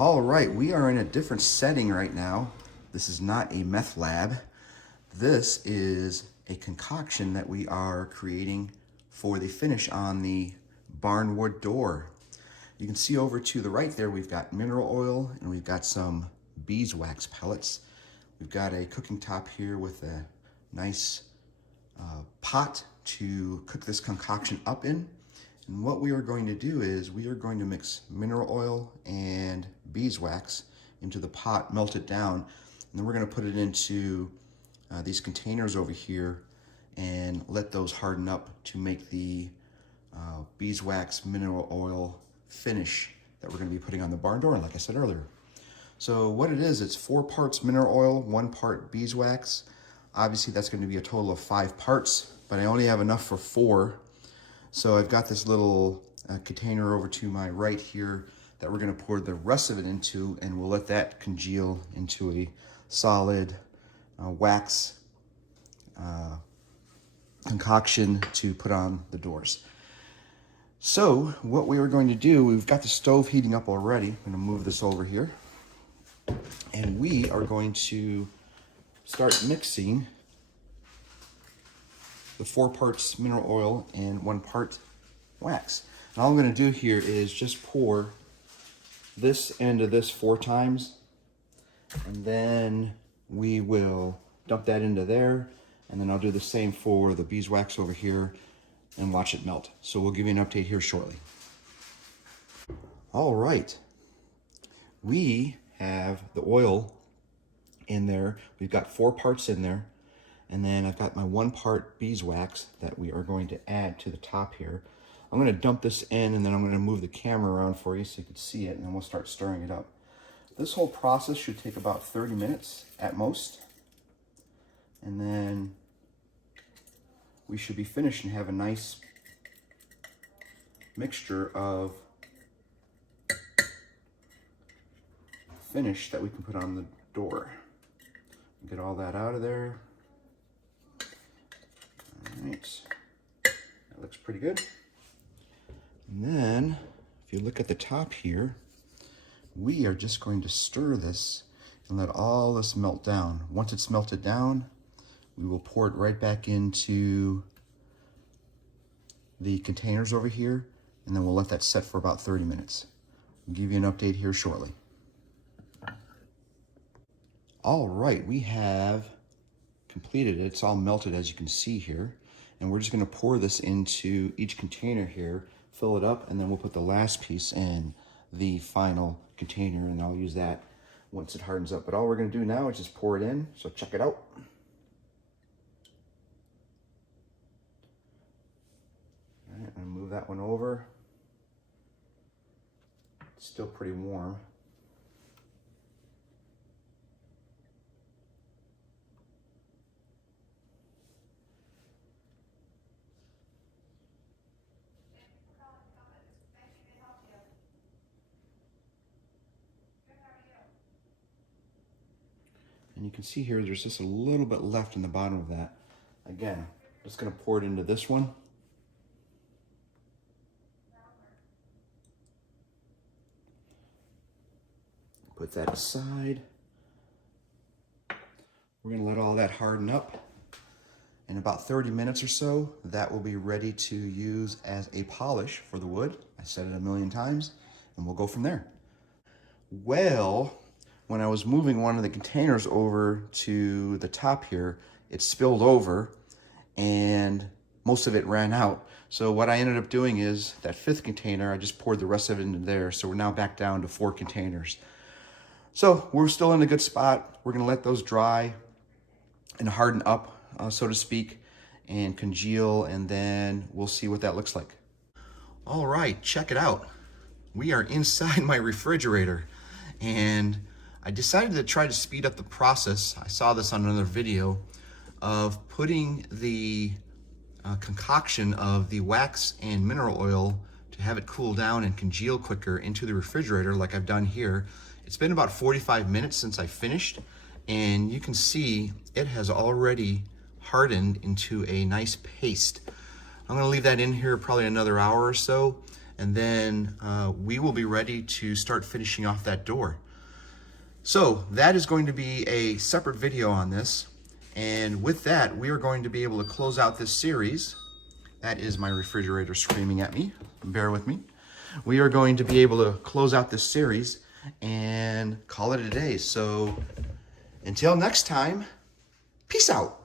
All right, we are in a different setting right now. This is not a meth lab. This is a concoction that we are creating for the finish on the barnwood door. You can see over to the right there, we've got mineral oil and we've got some beeswax pellets. We've got a cooking top here with a nice pot to cook this concoction up in. And what we are going to do is we are going to mix mineral oil and beeswax into the pot, melt it down, and then we're going to put it into these containers over here and let those harden up to make the beeswax mineral oil finish that we're going to be putting on the barn door, like I said earlier. So what it is, it's 4 parts mineral oil, 1 part beeswax. Obviously that's going to be a total of 5 parts, but I only have enough for 4. So I've got this little container over to my right here that we're going to pour the rest of it into, and we'll let that congeal into a solid wax concoction to put on the doors. So what we are going to do, we've got the stove heating up already. I'm going to move this over here. And we are going to start mixing the 4 parts mineral oil and 1 part wax. And all I'm going to do here is just pour this into this 4 times, and then we will dump that into there, and then I'll do the same for the beeswax over here and watch it melt. So we'll give you an update here shortly. All right, we have the oil in there. We've got 4 parts in there, and then I've got my 1 part beeswax that we are going to add to the top here. I'm going to dump this in, and then I'm going to move the camera around for you so you can see it, and then we'll start stirring it up. This whole process should take about 30 minutes at most, and then we should be finished and have a nice mixture of finish that we can put on the door. Get all that out of there. All right, that looks pretty good. And then, if you look at the top here, we are just going to stir this and let all this melt down. Once it's melted down, we will pour it right back into the containers over here, and then we'll let that set for about 30 minutes. I'll give you an update here shortly. All right, we have completed it. It's all melted, as you can see here. And we're just going to pour this into each container here, fill it up, and then we'll put the last piece in the final container, and I'll use that once it hardens up. But all we're going to do now is just pour it in, so check it out. All right, I'm going to move that one over. It's still pretty warm. And you can see here, there's just a little bit left in the bottom of that. Again, I'm just going to pour it into this one. Put that aside. We're going to let all that harden up. In about 30 minutes or so, that will be ready to use as a polish for the wood. I said it a million times, and we'll go from there. Well, when I was moving one of the containers over to the top here, it spilled over and most of it ran out. So what I ended up doing is that 5th container, I just poured the rest of it into there. So we're now back down to 4 containers. So we're still in a good spot. We're gonna let those dry and harden up, so to speak, and congeal, and then we'll see what that looks like. All right, check it out. We are inside my refrigerator, and I decided to try to speed up the process. I saw this on another video of putting the concoction of the wax and mineral oil to have it cool down and congeal quicker into the refrigerator like I've done here. It's been about 45 minutes since I finished, and you can see it has already hardened into a nice paste. I'm gonna leave that in here probably another hour or so, and then we will be ready to start finishing off that door. So that is going to be a separate video on this. And with that, we are going to be able to close out this series. That is my refrigerator screaming at me. Bear with me. We are going to be able to close out this series and call it a day. So until next time, peace out.